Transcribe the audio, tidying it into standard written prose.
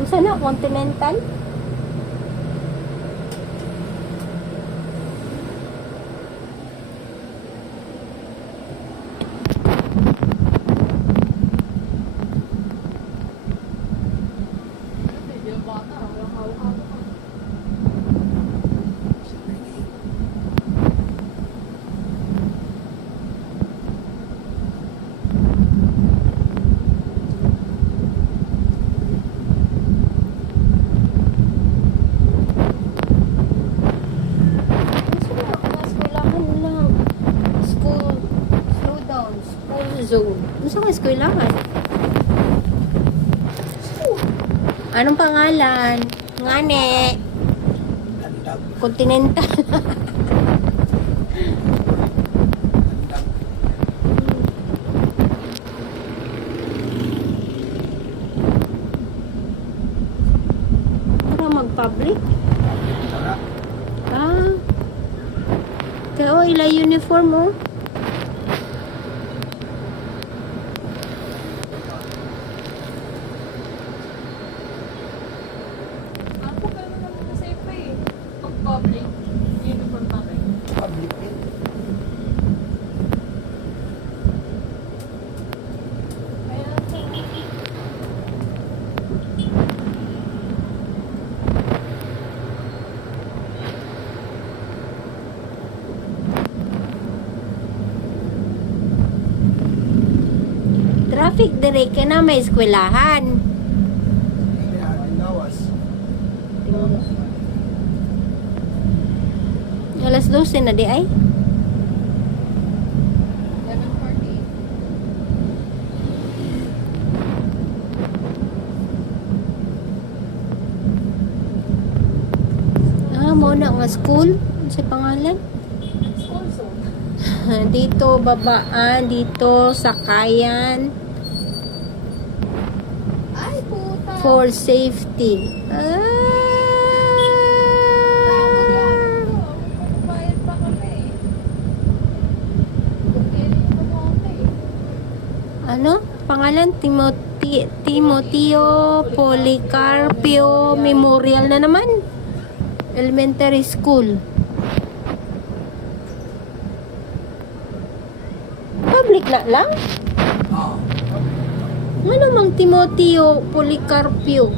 Ang sana, Continental? Zone. Gusto ko eskwelahan. Anong pangalan? Ngane. Continental. Para mag-public? Ah. Kaya ila uniform oh. Public. Uniform pa rin. Public din. Traffic dire ka na may eskwelahan. Alas 12 na di ay. 11:40. Mo na nga school. Ano sa pangalan? School zone. Dito babaan, dito sakayan Ay, puta. for safety. Bayad pa kami. Ano? Pangalan? Timoteo Policarpio Memorial na naman. Elementary School. Public na lang? Ano mang Timoteo Policarpio?